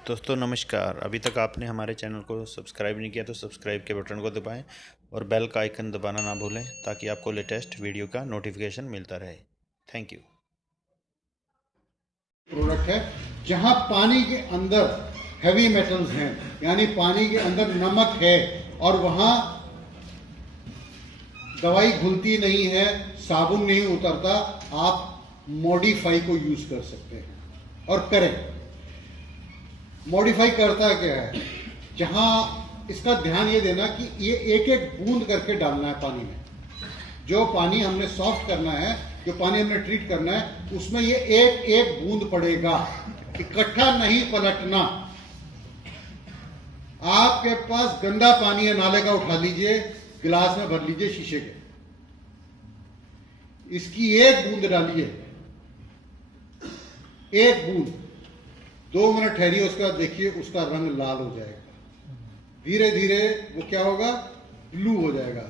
दोस्तों नमस्कार। अभी तक आपने हमारे चैनल को सब्सक्राइब नहीं किया तो सब्सक्राइब के बटन को दबाएं और बेल का आइकन दबाना ना भूलें ताकि आपको लेटेस्ट वीडियो का नोटिफिकेशन मिलता रहे। Thank you. प्रोडक्ट है जहां पानी के अंदर हैवी मेटल्स हैं, यानी पानी के अंदर नमक है और वहां दवाई घुलती नहीं है, साबुन नहीं उतरता, आप मॉडिफाई को यूज कर सकते हैं और करें। मॉडिफाई करता क्या है, जहां इसका ध्यान ये देना कि ये एक एक बूंद करके डालना है पानी में। जो पानी हमने सॉफ्ट करना है, जो पानी हमने ट्रीट करना है, उसमें ये एक एक बूंद पड़ेगा, इकट्ठा नहीं पलटना। आपके पास गंदा पानी है, नाले का उठा लीजिए, गिलास में भर लीजिए शीशे के, इसकी एक बूंद डालिए, एक बूंद, 2 मिनट ठहरिए, उसके बाद देखिए उसका रंग लाल हो जाएगा। धीरे धीरे वो क्या होगा, ब्लू हो जाएगा,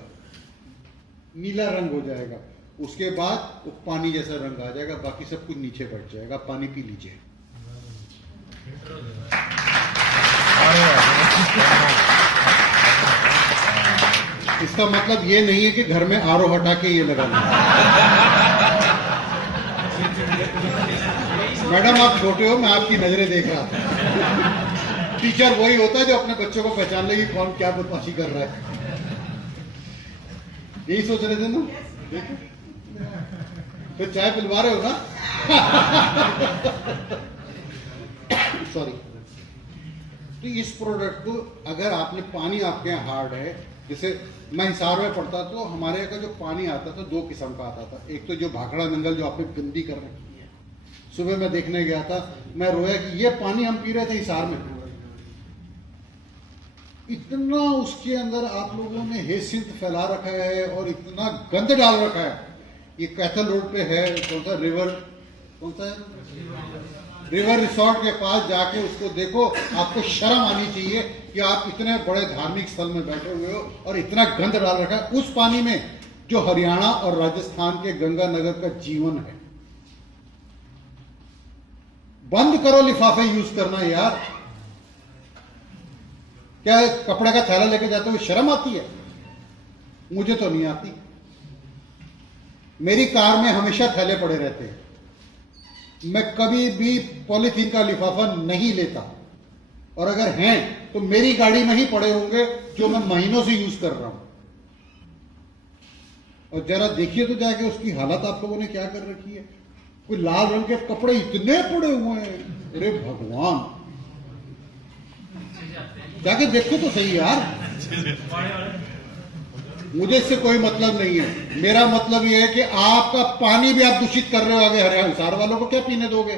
नीला रंग हो जाएगा। उसके बाद वो पानी जैसा रंग आ जाएगा, बाकी सब कुछ नीचे बैठ जाएगा। पानी पी लीजिए। इसका मतलब ये नहीं है कि घर में आरओ हटा के ये लगा लें। मैडम आप छोटे हो, मैं आपकी नजरें देख रहा था। टीचर वही होता है जो अपने बच्चों को पहचान ले कि कौन क्या बदमाशी कर रहा है। यही सोच रहे थे ना, देखो तो चाय पिलवा रहे हो ना। सॉरी। तो इस प्रोडक्ट को अगर आपने, पानी आपके यहाँ हार्ड है, जैसे मैं हिसार में पढ़ता तो हमारे यहाँ का जो पानी आता था 2 किस्म का आता था। एक तो जो भाखड़ा नंगल जो आपने गंदी कर रखी है, सुबह मैं देखने गया था, मैं रोया कि ये पानी हम पी रहे थे हिसार में। इतना उसके अंदर आप लोगों ने हेसियत फैला रखा है और इतना गंद डाल रखा है। ये कैथल रोड पे है, कौन सा रिवर, कौन सा है, रिवर रिसोर्ट के पास जाके उसको देखो, आपको शर्म आनी चाहिए कि आप इतने बड़े धार्मिक स्थल में बैठे हुए हो और इतना गंद डाल रखा है उस पानी में जो हरियाणा और राजस्थान के गंगानगर का जीवन है। बंद करो लिफाफे यूज करना यार। क्या कपड़े का थैला लेके जाते हुए शर्म आती है? मुझे तो नहीं आती। मेरी कार में हमेशा थैले पड़े रहते हैं, मैं कभी भी पॉलीथीन का लिफाफा नहीं लेता, और अगर हैं तो मेरी गाड़ी में ही पड़े होंगे जो मैं महीनों से यूज कर रहा हूं। और जरा देखिए तो जाके उसकी हालत आप लोगों ने क्या कर रखी है। कोई लाल रंग के कपड़े इतने पड़े हुए हैं, अरे भगवान, जाके देखो तो सही यार। मुझे इससे कोई मतलब नहीं है। मेरा मतलब यह है कि आपका पानी भी आप दूषित कर रहे हो। आगे हरियाणा हिसार वालों को क्या पीने दोगे?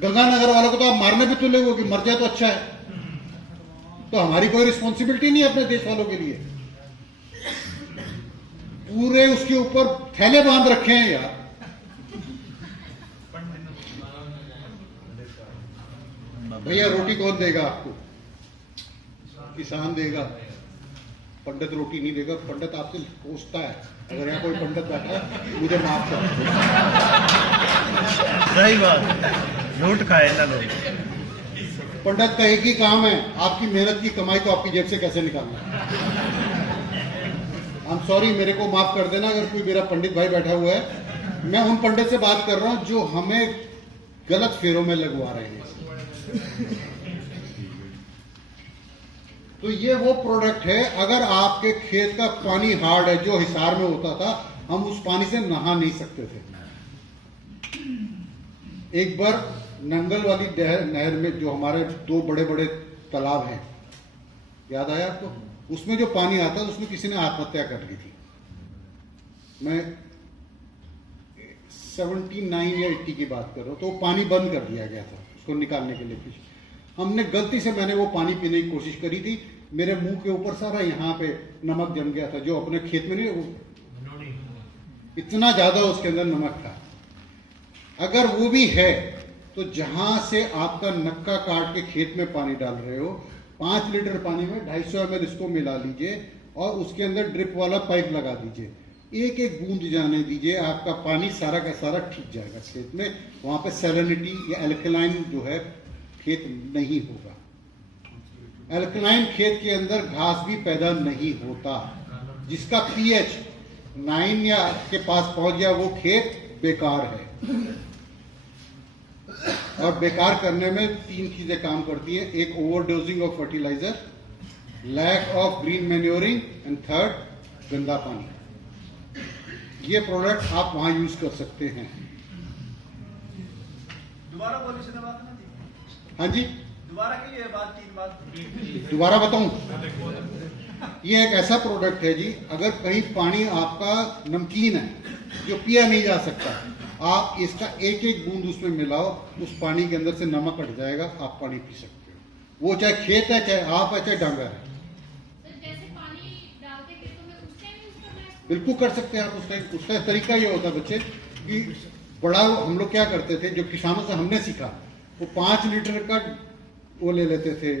गंगानगर वालों को तो आप मारने भी तुले हो कि मर जाए तो अच्छा है। तो हमारी कोई रिस्पॉन्सिबिलिटी नहीं है अपने देश वालों के लिए। पूरे उसके ऊपर थैले बांध रखे हैं यार। भैया रोटी कौन देगा आपको? किसान देगा, पंडित रोटी नहीं देगा। पंडित आपसे पूछता है, अगर यहाँ कोई पंडित बैठा है मुझे माफ कर। सही बात, लूट खाए ना लोग। पंडित का एक ही काम है, आपकी मेहनत की कमाई को आपकी जेब से कैसे निकालना। आई एम सॉरी, मेरे को माफ कर देना अगर कोई मेरा पंडित भाई बैठा हुआ है। मैं उन पंडित से बात कर रहा हूं जो हमें गलत फेरों में लगवा रहे हैं। तो ये वो प्रोडक्ट है, अगर आपके खेत का पानी हार्ड है, जो हिसार में होता था, हम उस पानी से नहा नहीं सकते थे। एक बार नंगल वाली नहर में जो हमारे 2 बड़े बड़े तालाब हैं, याद आया आपको? उसमें जो पानी आता है उसमें किसी ने आत्महत्या कर ली थी। मैं 79 या 80 की बात कर रहा हूं। तो वो पानी बंद कर दिया गया था उसको निकालने के लिए। हमने गलती से, मैंने वो पानी पीने की कोशिश करी थी, मेरे मुंह के ऊपर सारा यहाँ पे नमक जम गया था, जो अपने खेत में नहीं, वो इतना ज्यादा उसके अंदर नमक था। अगर वो भी है तो जहां से आपका नक्का काट के खेत में पानी डाल रहे हो, 5 लीटर पानी में 250 ml इसको मिला लीजिए और उसके अंदर ड्रिप वाला पाइप लगा दीजिए। एक एक बूंद जाने दीजिए, आपका पानी सारा का सारा ठीक जाएगा खेत में। वहां पे सैलिनिटी या एल्कलाइन जो है खेत नहीं होगा। एल्कलाइन खेत के अंदर घास भी पैदा नहीं होता। जिसका पीएच 9 या के पास पहुंच गया वो खेत बेकार है। और बेकार करने में 3 चीजें काम करती है। एक, overdosing of fertilizer, lack of green manuring, and third, गंदा पानी। ये प्रोडक्ट आप वहां यूज कर सकते हैं। दोबारा बोलिए से बात ना थी। हाँ जी, दोबारा की ये बात 3 बात दोबारा बताऊं। ये एक ऐसा प्रोडक्ट है जी, अगर कहीं पानी आपका नमकीन है जो पिया नहीं जा सकता, आप इसका एक एक बूंद उसमें मिलाओ, उस पानी के अंदर से नमक हट जाएगा, आप पानी पी सकते हो। वो चाहे खेत है, चाहे आप है, चाहे डांगर है। बिल्कुल कर सकते हैं आप। उसका तरीका ये होता है बच्चे कि बड़ा हम लोग क्या करते थे, जो किसानों से हमने सीखा, वो 5 लीटर का वो ले लेते थे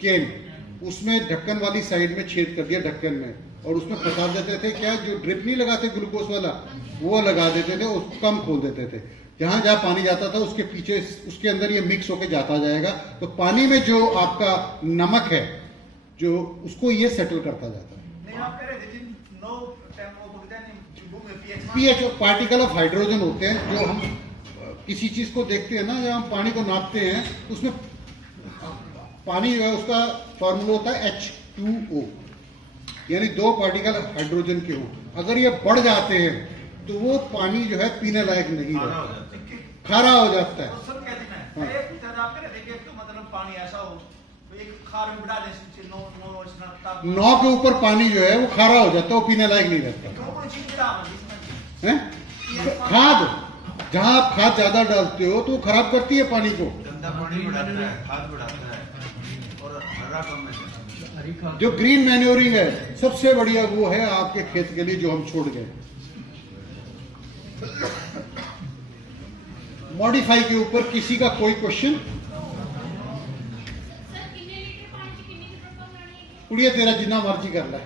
केन, उसमें ढक्कन वाली साइड में छेद कर दिया ढक्कन में, और उसमें फंसा देते थे। क्या, जो ड्रिप नहीं लगाते ग्लूकोज वाला, वो लगा देते थे, उसको कम खोल देते थे। जहां जहां पानी जाता था उसके पीछे, उसके अंदर ये मिक्स होके जाता जाएगा, तो पानी में जो आपका नमक है जो उसको ये सेटल करता जाता है। नहीं, आप कह रहे थे कि no pH particle of hydrogen होते हैं, जो हम किसी चीज को देखते हैं ना, जब हम पानी को नापते हैं, उसमें पानी जो है उसका फॉर्मूला होता है H2O, यानी 2 पार्टिकल हाइड्रोजन के हो। अगर ये बढ़ जाते हैं तो वो पानी जो है पीने लायक नहीं रहता, खारा हो जाता है। तो सब कहते हैं हाँ। एक तरह आप कह रहे थे कि तो मतलब पानी ऐसा हो तो एक खार में बिठा दे, नो 9 के ऊपर पानी जो है वो खारा हो जाता है, वो पीने लायक नहीं रहता कोई चीज बिठा है। खाद, जहां आप खाद ज्यादा डालते हो तो वो खराब करती है पानी को। गंदा पानी बढ़ाता है, खाद बढ़ाता है और हरा कम है। जो ग्रीन मैन्योरिंग है सबसे बढ़िया वो है आपके खेत के लिए, जो हम छोड़ गए। मॉडिफाई के ऊपर किसी का कोई क्वेश्चन? कुड़िया तेरा जितना मर्जी कर ले।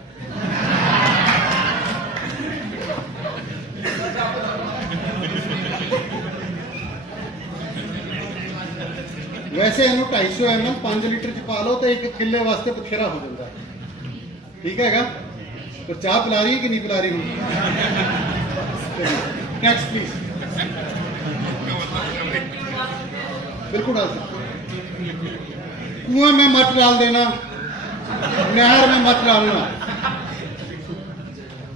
वैसे ਇਹਨੂੰ 250 ml 5 लीटर च पा लो तो एक किले वास्ते बथेरा हो जाता है। ठीक है, तो चाह पिला रही है कि नहीं पिला रही हूँ? Next please. बिल्कुल डाल सकते। कुएं में मत डाल देना, नहर में मत डालना,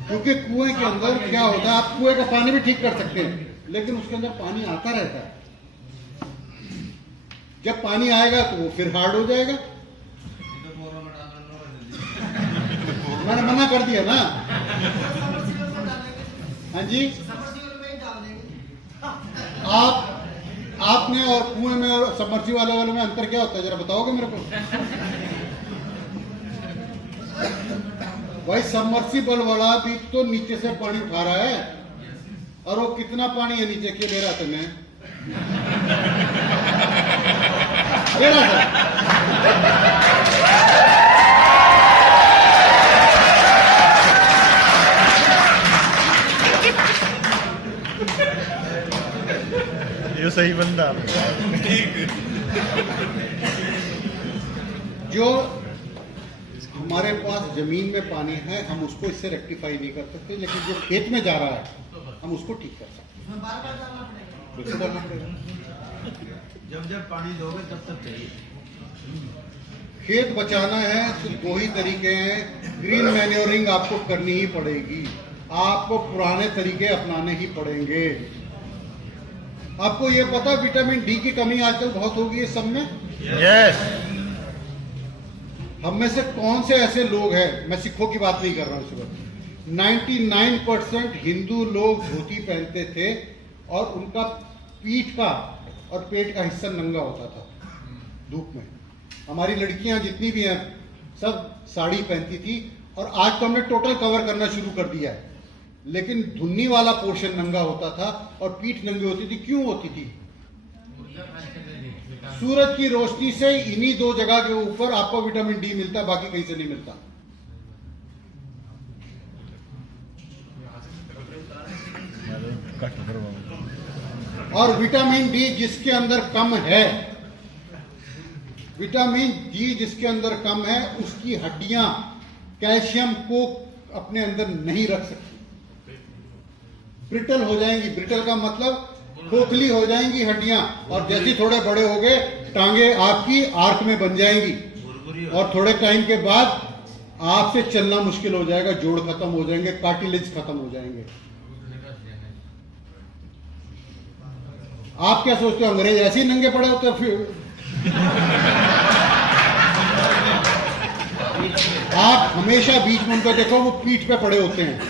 क्योंकि कुएं के अंदर क्या होता है, आप कुएं का पानी भी ठीक कर सकते हैं, लेकिन उसके अंदर पानी आता रहता है। जब पानी आएगा तो वो फिर हार्ड हो जाएगा। मैंने मना कर दिया ना। हाँ जी, आपने और कुएं में और सबमर्सी वाले में अंतर क्या होता है, जरा बताओगे मेरे को? भाई सबमर्सिबल वाला भी तो नीचे से पानी उठा रहा है, और वो कितना पानी है नीचे के ले रहा था, मैं ले रहा था। ये सही बंदा। जो हमारे पास जमीन में पानी है हम उसको इससे रेक्टिफाई नहीं कर सकते, लेकिन जो खेत में जा रहा है हम उसको ठीक कर सकते हैं। बिल्कुल डालना पड़ेगा। जब पानी दोगे तब तक चाहिए। खेत बचाना है तो 2 ही तरीके हैं। ग्रीन मैन्योरिंग आपको करनी ही पड़ेगी, आपको पुराने तरीके अपनाने ही पड़ेंगे। आपको ये पता विटामिन डी की कमी आजकल बहुत होगी है सब में। यस। हम में से कौन से ऐसे लोग हैं, मैं सिखों की बात नहीं कर रहा हूं इस वक्त, 99% हिंदू लोग धोती पहनते थे और उनका पीठ का और पेट का हिस्सा नंगा होता था धूप में। हमारी लड़कियां जितनी भी हैं सब साड़ी पहनती थी, और आज तो हमने टोटल कवर करना शुरू कर दिया है, लेकिन धुन्नी वाला पोर्शन नंगा होता था और पीठ नंगी होती थी। क्यों होती थी? सूरज की रोशनी से इन्हीं 2 जगह के ऊपर आपको विटामिन डी मिलता है, बाकी कहीं से नहीं मिलता। और विटामिन डी जिसके अंदर कम है विटामिन डी जिसके अंदर कम है, उसकी हड्डियां कैल्शियम को अपने अंदर नहीं रख सकती, ब्रिटल हो जाएंगी। ब्रिटल का मतलब खोखली हो जाएंगी हड्डियां, और जैसे थोड़े बड़े हो गए टांगे आपकी आर्क में बन जाएंगी, और थोड़े टाइम के बाद आपसे चलना मुश्किल हो जाएगा, जोड़ खत्म हो जाएंगे, कार्टिलेज खत्म हो जाएंगे। आप क्या सोचते हो अंग्रेज ऐसे ही नंगे पड़े होते हैं? फिर आप हमेशा बीच में उनको देखो, वो पीठ पे पड़े होते हैं।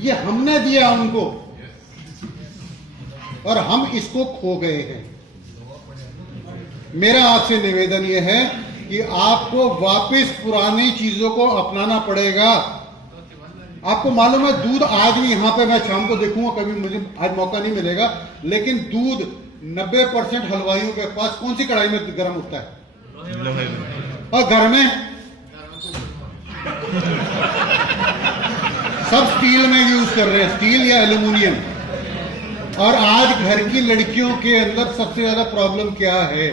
ये हमने दिया उनको, और हम इसको खो गए हैं। मेरा आपसे निवेदन यह है कि आपको वापस पुरानी चीजों को अपनाना पड़ेगा। आपको मालूम है दूध आज भी, यहां पे मैं शाम को देखूंगा, कभी मुझे आज मौका नहीं मिलेगा, लेकिन दूध 90% हलवाइयों के पास कौन सी कढ़ाई में गर्म होता है? और घर में सब स्टील में यूज कर रहे हैं, स्टील या एल्यूमिनियम। और आज घर की लड़कियों के अंदर सबसे ज्यादा प्रॉब्लम क्या है?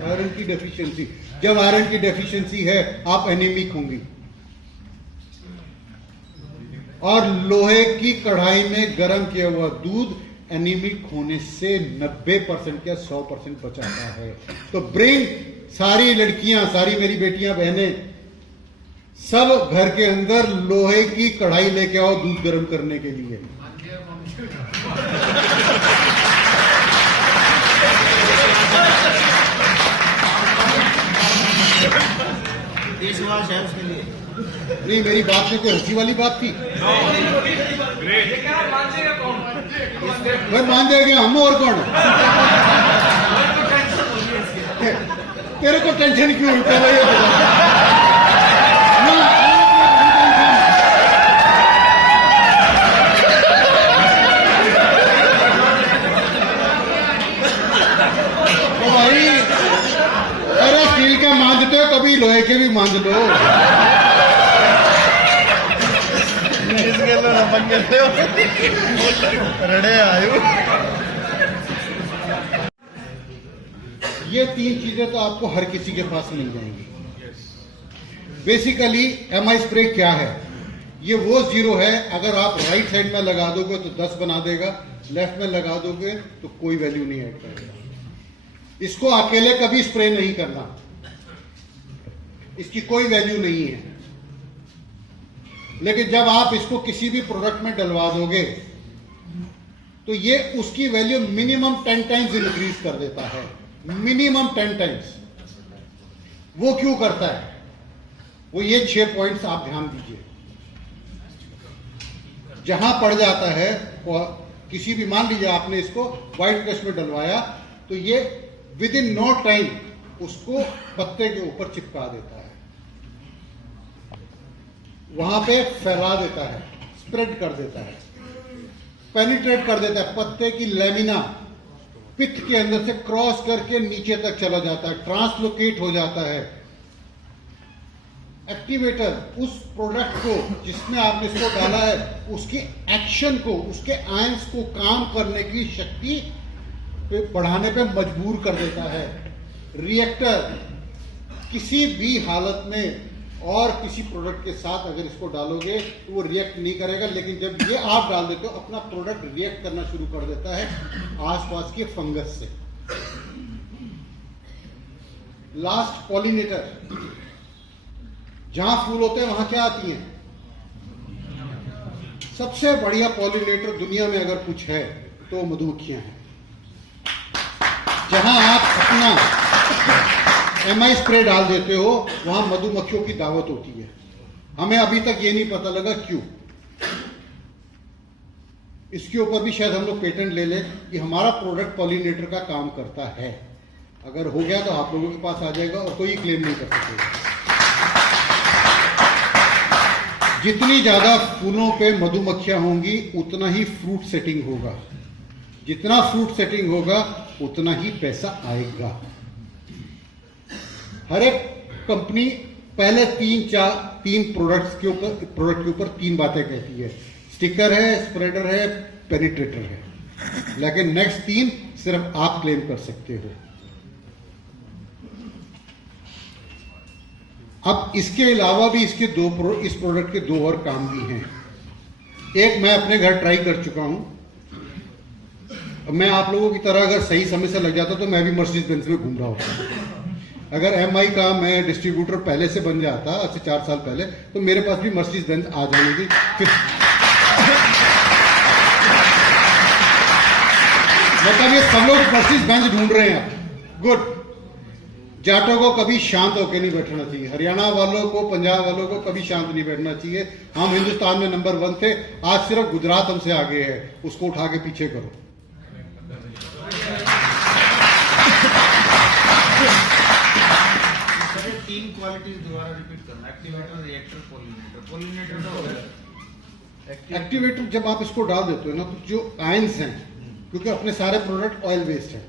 आयरन की डेफिशिएंसी। जब आयरन की डेफिशिएंसी है, आप एनीमिक होंगी। और लोहे की कढ़ाई में गर्म किया हुआ दूध एनीमिक होने से 90% या 100% बचाता है। तो ब्रिंग सारी लड़कियां, सारी मेरी बेटियां, बहनें, सब घर के अंदर लोहे की कढ़ाई लेके आओ दूध गर्म करने के लिए। देशवास है उसके लिए। नहीं, मेरी बात में कोई हंसी वाली बात थी? भाई मान जाएंगे हम, और कौन? तेरे को टेंशन क्यों हुई? पहले ये बता। तो भाई, अरे स्टील के मांझते हो, कभी लोहे के भी मांझ लो। ये 3 चीजें तो आपको हर किसी के पास मिल जाएंगी। बेसिकली एमआई स्प्रे क्या है? ये वो जीरो है, अगर आप राइट साइड में लगा दोगे तो 10 बना देगा, लेफ्ट में लगा दोगे तो कोई वैल्यू नहीं ऐड करेगा। इसको अकेले कभी स्प्रे नहीं करना, इसकी कोई वैल्यू नहीं है। लेकिन जब आप इसको किसी भी प्रोडक्ट में डलवा दोगे तो ये उसकी वैल्यू मिनिमम 10 टाइम्स इंक्रीज कर देता है, मिनिमम 10 टाइम्स। वो क्यों करता है? वो ये 6 पॉइंट्स आप ध्यान दीजिए। जहां पड़ जाता है किसी भी, मान लीजिए आपने इसको व्हाइट ब्रश में डलवाया, तो ये विद इन नो टाइम उसको पत्ते के ऊपर चिपका देता है, वहां पे फैला देता है, स्प्रेड कर देता है, पेनिट्रेट कर देता है। पत्ते की लैमिना पित्त के अंदर से क्रॉस करके नीचे तक चला जाता है, ट्रांसलोकेट हो जाता है। एक्टिवेटर उस प्रोडक्ट को जिसमें आपने इसको डाला है, उसकी एक्शन को, उसके आयंस को काम करने की शक्ति पे बढ़ाने पे मजबूर कर देता है। रिएक्टर किसी भी हालत में और किसी प्रोडक्ट के साथ अगर इसको डालोगे तो वो रिएक्ट नहीं करेगा, लेकिन जब ये आप डाल देते हो, अपना प्रोडक्ट रिएक्ट करना शुरू कर देता है आसपास के फंगस से। Last, pollinator. जहां फूल होते हैं वहां क्या आती हैं? सबसे बढ़िया पॉलिनेटर दुनिया में अगर कुछ है तो मधुमक्खियां हैं। जहां आप अपना एमआई स्प्रे डाल देते हो, वहां मधुमक्खियों की दावत होती है। हमें अभी तक ये नहीं पता लगा क्यों। इसके ऊपर भी शायद हम लोग पेटेंट ले लें कि हमारा प्रोडक्ट पॉलिनेटर का काम करता है। अगर हो गया तो आप लोगों के पास आ जाएगा और कोई क्लेम नहीं कर सकेगा। जितनी ज्यादा फूलों पे मधुमक्खियां होंगी उतना ही फ्रूट सेटिंग होगा, जितना फ्रूट सेटिंग होगा उतना ही पैसा आएगा। हर एक कंपनी पहले तीन प्रोडक्ट के ऊपर 3 बातें कहती है। स्टिकर है, स्प्रेडर है, पेनिट्रेटर है। लेकिन नेक्स्ट 3 सिर्फ आप क्लेम कर सकते हो। अब इसके अलावा भी इसके इस प्रोडक्ट के 2 और काम भी हैं। एक मैं अपने घर ट्राई कर चुका हूं। मैं आप लोगों की तरह अगर सही समय से लग जाता तो मैं भी मर्सिडीज बेंज में घूम रहा होता। अगर एमआई का मैं डिस्ट्रीब्यूटर पहले से बन जाता, आज से 4 साल पहले, तो मेरे पास भी मर्सिडीज बेंज आ जानी थी। फिर मतलब ये सब लोग मर्सिडीज बेंज ढूंढ रहे हैं। गुड। जाटों को कभी शांत होकर नहीं बैठना चाहिए, हरियाणा वालों को, पंजाब वालों को कभी शांत नहीं बैठना चाहिए। हम हिंदुस्तान में नंबर 1 थे, आज सिर्फ गुजरात हमसे आगे है, उसको उठा के पीछे करो। तीन क्वालिटीज दोबारा रिपीट करना, एक्टिवेटर, रिएक्टर, पोलिनेटर। पोलिनेटर तो हो गया। एक्टिवेटर जब आप इसको डाल देते हो ना, तो जो आयंस हैं, क्योंकि अपने सारे प्रोडक्ट ऑयल बेस्ड हैं,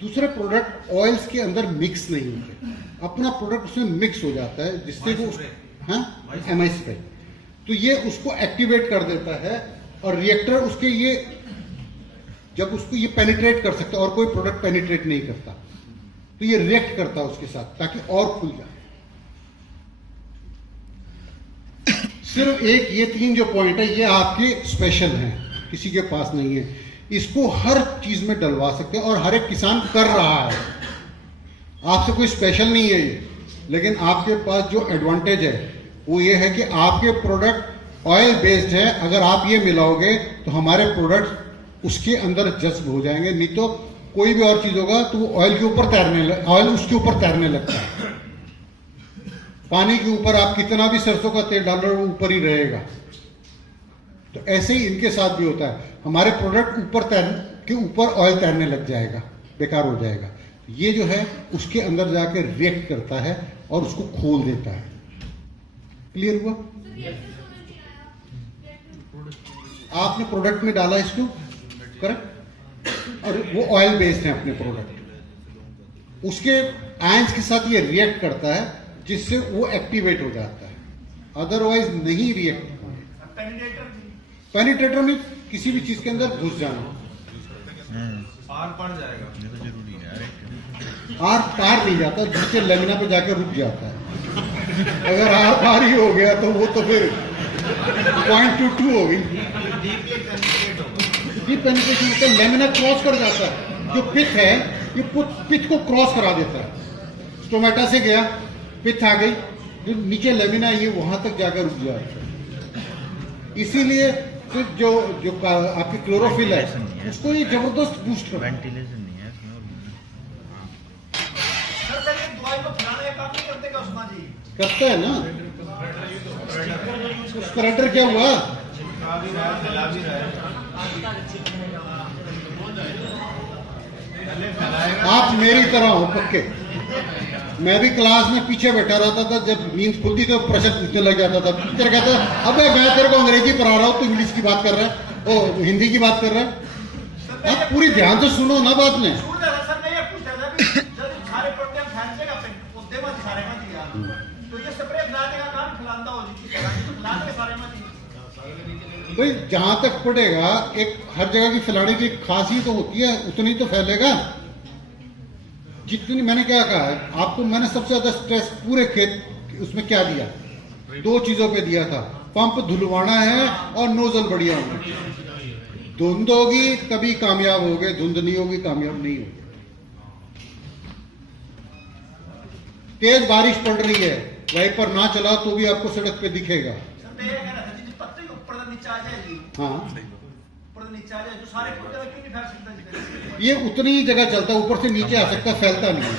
दूसरे प्रोडक्ट ऑयल्स के अंदर मिक्स नहीं होते, अपना प्रोडक्ट उसमें मिक्स हो जाता है, जिससे वो एमआई स्प्रे, तो ये उसको एक्टिवेट कर देता है। और रिएक्टर उसके ये जब उसको ये पेनिट्रेट कर सकता है, और कोई प्रोडक्ट पेनिट्रेट नहीं करता, तो ये रिएक्ट करता है उसके साथ ताकि और खुल जाए। सिर्फ ये 3 जो पॉइंट है, ये आपके स्पेशल हैं, किसी के पास नहीं है। इसको हर चीज में डलवा सकते हैं और हर एक किसान कर रहा है, आपसे कोई स्पेशल नहीं है ये। लेकिन आपके पास जो एडवांटेज है वो ये है कि आपके प्रोडक्ट ऑयल बेस्ड है। अगर आप ये मिलाओगे तो हमारे प्रोडक्ट उसके अंदर जज्ब हो जाएंगे, नहीं तो कोई भी और चीज होगा तो वो ऑयल के ऊपर ऑयल उसके ऊपर तैरने लगता है। पानी के ऊपर आप कितना भी सरसों का तेल डाल रहे हो, वो ऊपर ही रहेगा। तो ऐसे ही इनके साथ भी होता है, हमारे प्रोडक्ट के ऊपर ऑयल तैरने लग जाएगा, बेकार हो जाएगा। ये जो है उसके अंदर जाके रिएक्ट करता है और उसको खोल देता है। क्लियर हुआ? आपने प्रोडक्ट में डाला इसको, करेक्ट, और वो ऑयल बेस्ड है अपने प्रोडक्ट, उसके आयंस के साथ ये रिएक्ट करता है, जिससे वो एक्टिवेट हो जाता है, अदरवाइज नहीं रिएक्ट। पेनिट्रेटर में किसी भी चीज के अंदर घुस जाना, आर पड़ जाएगा, ये तो जरूरी है। आर पार नहीं जाता, नीचे लेमिना पे जाकर रुक जाता है। अगर आर पार ही हो गया तो वो तो फिर 0.22 हो गई। डीप पेनिट्रेशन मतलब लेमिना क्रॉस कर जाता है, जो पिथ है ये पिथ को क्रॉस करा देता है। स्टोमेटा से गया, पिथ आ गई, जो नीचे लेमिना ये वहां तक जाकर रुक जाता है। इसीलिए तो जो आपकी क्लोरोफिल है उसको ये जबरदस्त बूस्ट करता है। वेंटिलेशन नहीं है इसमें। करता है ना, स्प्रेडर क्या हुआ? आप मेरी तरह हो पक्के। मैं भी क्लास में पीछे बैठा रहता था, जब नींद खुलती तो प्रेशर पूछने लग जाता था। टीचर कहता था, अबे मैं तेरे को अंग्रेजी पढ़ा रहा हूँ, तू इंग्लिश की बात कर रहा है, ओ हिंदी की बात कर रहा है। आप पूरी ध्यान से सुनो ना बात में। भाई जहां तक पड़ेगा, एक हर जगह की फैलाने की खासियत तो होती है, उतनी तो फैलेगा जितनी। मैंने क्या कहा है आपको, मैंने सबसे ज्यादा स्ट्रेस पूरे खेत उसमें क्या दिया, 2 चीजों पे दिया था, पंप धुलवाना है और नोजल बढ़िया होगी। धुंध होगी तभी कामयाब होगे, धुंध नहीं होगी कामयाब नहीं होगी। तेज बारिश पड़ रही है, वाइपर ना चला तो भी आपको सड़क पे दिखेगा। हाँ, ये उतनी ही जगह चलता है, ऊपर से नीचे आ सकता, फैलता नहीं है।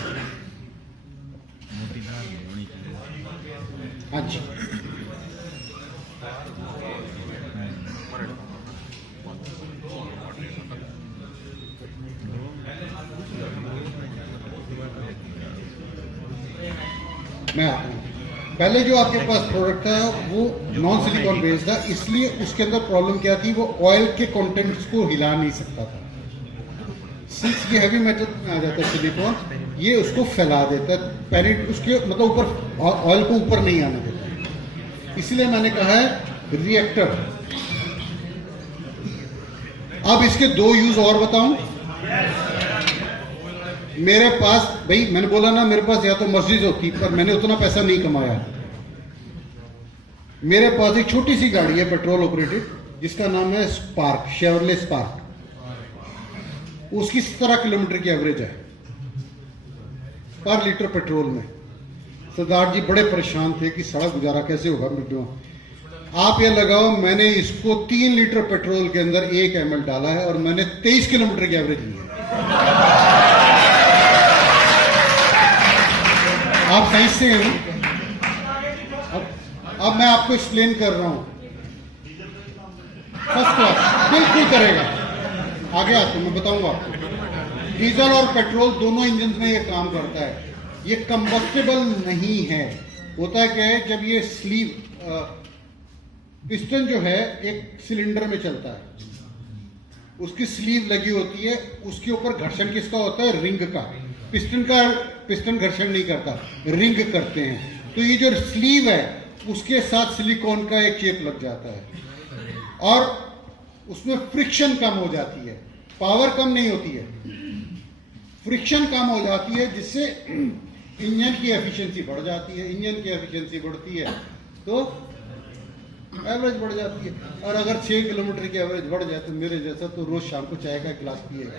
हाँ जी, मैं आता हूँ। पहले जो आपके पास प्रोडक्ट था वो नॉन सिलिकॉन बेस्ड था, इसलिए उसके अंदर प्रॉब्लम क्या थी, वो ऑयल के कंटेंट्स को हिला नहीं सकता था। सिंस ये हैवी मेटल में आ जाता है सिलिकॉन, ये उसको फैला देता है, पेनिट उसके मतलब ऊपर ऑयल को ऊपर नहीं आने देता। इसलिए मैंने कहा है रिएक्टर। अब इसके 2 यूज और बताऊं। मेरे पास भाई, मैंने बोला ना, मेरे पास या तो मस्जिद होती, पर मैंने उतना पैसा नहीं कमाया। मेरे पास एक छोटी सी गाड़ी है पेट्रोल ऑपरेटेड, जिसका नाम है स्पार्क, शेवरले स्पार्क। उसकी 17 किलोमीटर की एवरेज है पर लीटर पेट्रोल में। सरदार जी बड़े परेशान थे कि सड़क गुजारा कैसे होगा मिट्टियों। आप ये लगाओ, मैंने इसको 3 लीटर पेट्रोल के अंदर 1 ml डाला है और मैंने 23 किलोमीटर की एवरेज ली है। आप साइंस से हैं। अब मैं आपको एक्सप्लेन कर रहा हूं। फर्स्ट क्लास बिल्कुल करेगा। आगे आपको मैं बताऊंगा आपको। डीजल और पेट्रोल दोनों इंजन में ये काम करता है। ये कंबस्टेबल नहीं है। होता है क्या है, जब ये स्लीव पिस्टन जो है एक सिलेंडर में चलता है, उसकी स्लीव लगी होती है, उसके ऊपर घर्षण किसका होता है? रिंग का। पिस्टन घर्षण नहीं करता, रिंग करते हैं। तो ये जो स्लीव है उसके साथ सिलिकॉन का एक चेप लग जाता है और उसमें फ्रिक्शन कम हो जाती है। पावर कम नहीं होती है, फ्रिक्शन कम हो जाती है, जिससे इंजन की एफिशिएंसी बढ़ जाती है। इंजन की एफिशिएंसी बढ़ती है तो एवरेज बढ़ जाती है। और अगर 6 किलोमीटर की एवरेज बढ़ जाए तो मेरे जैसा तो रोज शाम को चाय का गिलास पिएगा।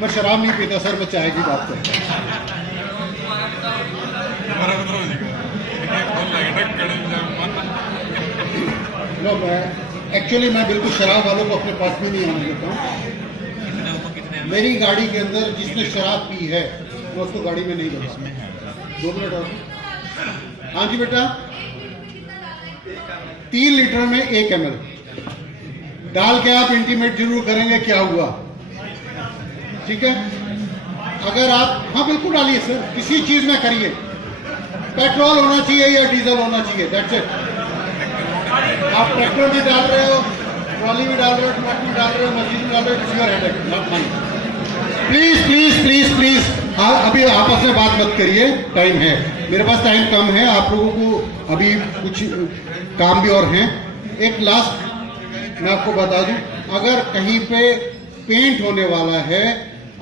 मैं शराब नहीं पीता सर, मैं चाय की बात करता हूँ। मैं बिल्कुल शराब वालों को अपने पास में नहीं आने देता हूँ। मेरी गाड़ी के अंदर जिसने शराब पी है वो उसको गाड़ी में नहीं बैठा। 2 मिनट और। हाँ जी बेटा, 3 लीटर में 1 ml डाल के आप इंटीमेट जरूर करेंगे क्या हुआ, ठीक है? अगर आप, हाँ बिल्कुल डालिए सर, किसी चीज में करिए। पेट्रोल होना चाहिए या डीजल होना चाहिए, दैट्स इट। आप ट्रैक्टर भी डाल रहे हो, ट्रॉली भी डाल रहे हो, ट्रक भी डाल रहे हो, मशीन भी डाल रहे हो, it's your headache, not mine. Please please please please अभी आपस में बात मत करिए, टाइम है, मेरे पास टाइम कम है, आप लोगों को अभी कुछ काम भी और हैं। एक लास्ट मैं आपको बता दूं, अगर कहीं पे पेंट होने वाला है,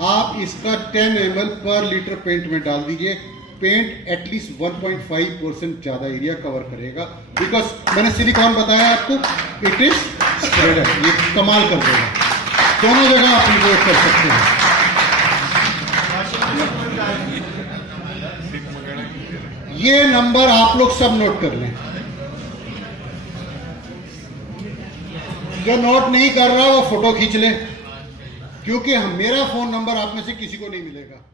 आप इसका 10 ml पर लीटर पेंट में डाल दीजिए। पेंट एटलीस्ट 1.5% ज्यादा एरिया कवर करेगा, बिकॉज मैंने सिलिकॉन बताया आपको, इट इज स्प्रेडर, ये कमाल कर देगा। दोनों जगह आप इम्पोर्ट कर सकते हैं। ये नंबर आप लोग सब नोट कर लें। जो नोट नहीं कर रहा वो फोटो खींच ले, क्योंकि मेरा फोन नंबर आप में से किसी को नहीं मिलेगा।